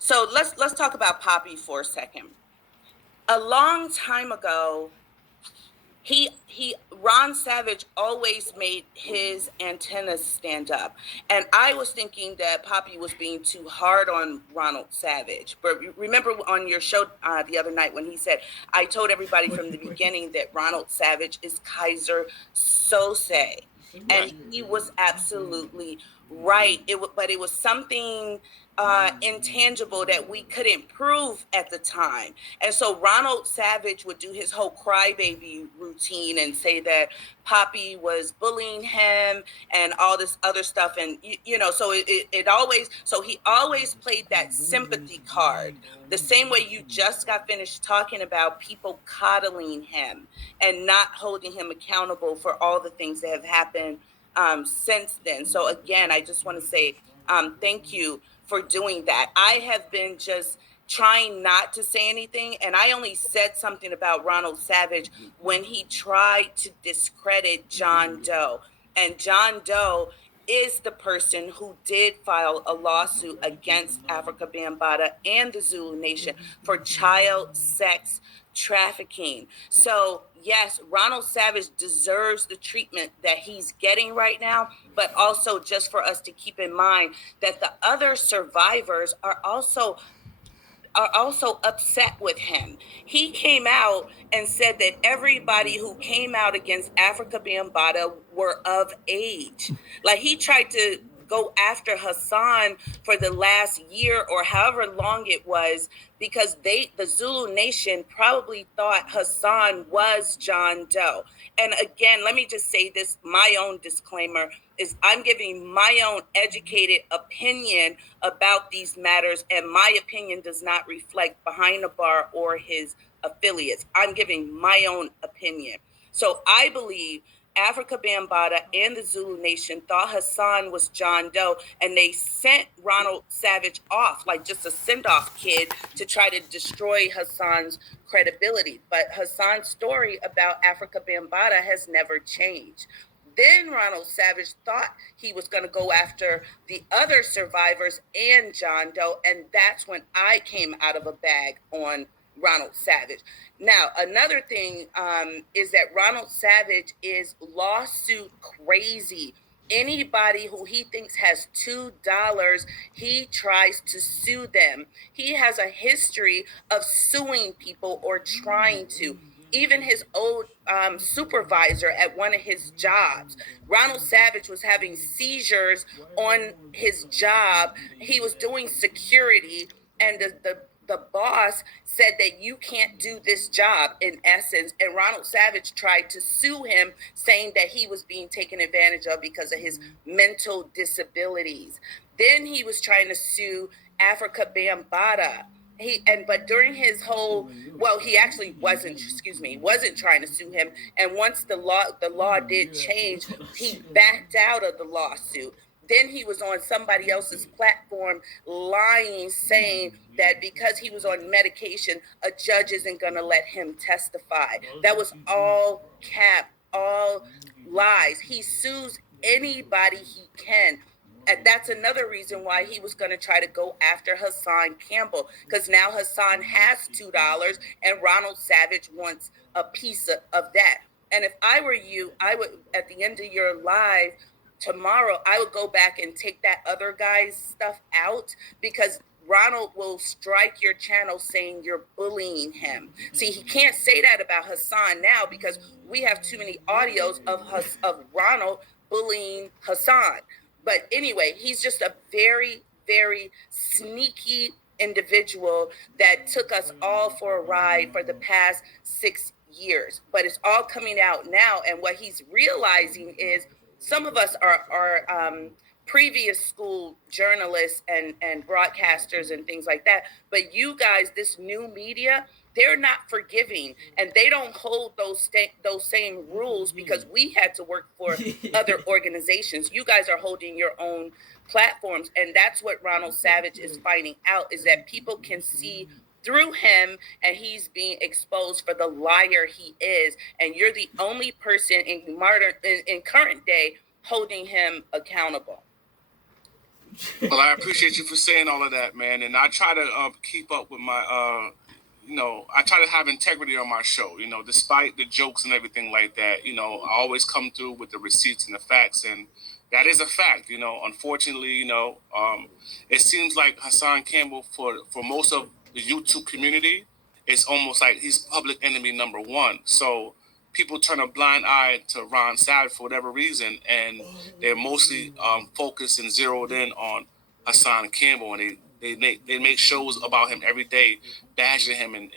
So let's talk about Poppy for a second. A long time ago, he Ron Savage always made his antennas stand up, and I was thinking that Poppy was being too hard on Ronald Savage. But remember on your show the other night when he said, "I told everybody from the beginning that Ronald Savage is Kaiser Sose," and he was absolutely right. But it was something intangible that we couldn't prove at the time. And so Ronald Savage would do his whole crybaby routine and say that Poppy was bullying him and all this other stuff. And, so it always, so he always played that sympathy card. The same way you just got finished talking about people coddling him and not holding him accountable for all the things that have happened since then. So again, I just want to say thank you for doing that. I have been just trying not to say anything, and I only said something about Ronald Savage when he tried to discredit John Doe. And John Doe is the person who did file a lawsuit against Africa Bambaataa and the Zulu Nation for child sex trafficking. So yes, Ronald Savage deserves the treatment that he's getting right now, but also just for us to keep in mind that the other survivors are also upset with him. He came out and said that everybody who came out against Africa Bambaataa were of age. Like he tried to go after Hassan for the last year or however long it was, because the Zulu Nation probably thought Hassan was John Doe. And again, let me just say this, my own disclaimer is I'm giving my own educated opinion about these matters, and my opinion does not reflect Behind the Bar or his affiliates. I'm giving my own opinion. So I believe Africa Bambaataa and the Zulu Nation thought Hassan was John Doe, and they sent Ronald Savage off, like just a send-off kid, to try to destroy Hassan's credibility. But Hassan's story about Africa Bambaataa has never changed. Then Ronald Savage thought he was going to go after the other survivors and John Doe, and that's when I came out of a bag on Ronald Savage. Now, another thing is that Ronald Savage is lawsuit crazy. Anybody who he thinks has $2, he tries to sue them. He has a history of suing people or trying to. Even his old supervisor at one of his jobs, Ronald Savage was having seizures on his job. He was doing security, and the boss said that you can't do this job, in essence. And Ronald Savage tried to sue him, saying that he was being taken advantage of because of his mental disabilities. Then he was trying to sue Africa Bambaataa. But during his whole, well, he actually wasn't trying to sue him. And once the law did change, he backed out of the lawsuit. Then he was on somebody else's platform lying, saying that because he was on medication, a judge isn't going to let him testify. That was all cap, all lies. He sues anybody he can. And that's another reason why he was going to try to go after Hassan Campbell, because now Hassan has $2 and Ronald Savage wants a piece of that. And if I were you, I would, at the end of your live tomorrow, I would go back and take that other guy's stuff out, because Ronald will strike your channel saying you're bullying him. See, he can't say that about Hassan now because we have too many audios of Ronald bullying Hassan. But anyway, he's just a very, very sneaky individual that took us all for a ride for the past 6 years. But it's all coming out now. And what he's realizing is some of us are previous school journalists and broadcasters and things like that. But you guys, this new media, they're not forgiving, and they don't hold those same rules, because we had to work for other organizations. You guys are holding your own platforms, and that's what Ronald Savage is finding out, is that people can see through him, and he's being exposed for the liar he is. And you're the only person in current day holding him accountable. Well, I appreciate you for saying all of that, man. And I try to keep up with my, I try to have integrity on my show. Despite the jokes and everything like that. I always come through with the receipts and the facts, and that is a fact. Unfortunately, it seems like Hassan Campbell for most of the YouTube community, it's almost like he's public enemy number one. So people turn a blind eye to Ron Savage for whatever reason, and they're mostly focused and zeroed in on Hassan Campbell, and they make shows about him every day, bashing him and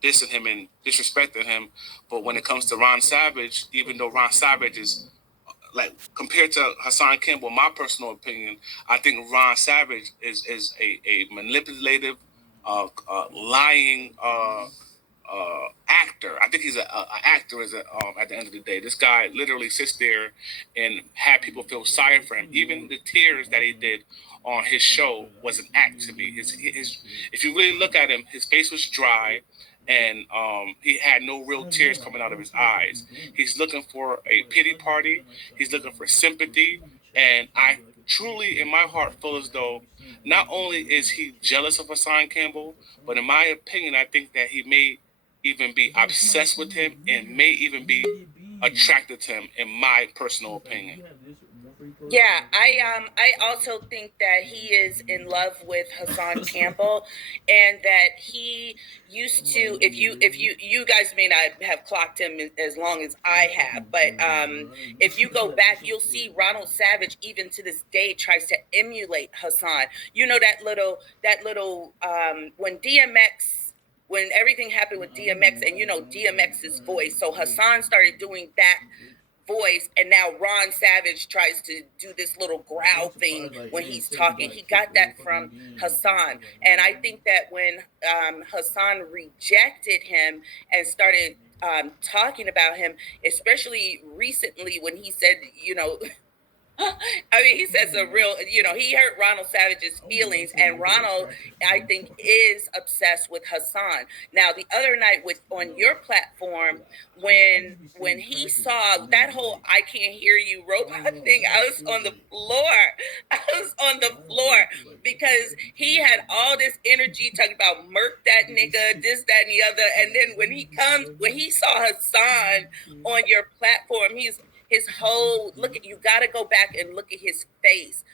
dissing him and disrespecting him. But when it comes to Ron Savage, even though Ron Savage is like compared to Hassan Campbell, my personal opinion, I think Ron Savage is a manipulative, lying actor. I think he's a actor. At the end of the day, this guy literally sits there and had people feel sorry for him. Even the tears that he did on his show was an act to me. His if you really look at him, his face was dry, and he had no real tears coming out of his eyes. He's looking for a pity party. He's looking for sympathy, and I truly, in my heart, feel as though not only is he jealous of Hassan Campbell, but in my opinion, I think that he may even be obsessed with him and may even be attracted to him, in my personal opinion. Yeah, I also think that he is in love with Hassan Campbell, and that he used to. If you guys may not have clocked him as long as I have, but if you go back, you'll see Ronald Savage even to this day tries to emulate Hassan. That little when DMX. When everything happened with DMX, and DMX's voice, so Hassan started doing that voice, and now Ron Savage tries to do this little growl thing when he's talking. He got that from Hassan, and I think that when Hassan rejected him and started talking about him, especially recently when he said, I mean, he says a real, he hurt Ronald Savage's feelings, and Ronald, I think, is obsessed with Hassan. Now, the other night on your platform, when he saw that whole "I can't hear you" robot thing, I was on the floor. I was on the floor because he had all this energy talking about murk that nigga, this, that, and the other, and then when he saw Hassan on your platform, his whole look at you got to go back and look at his face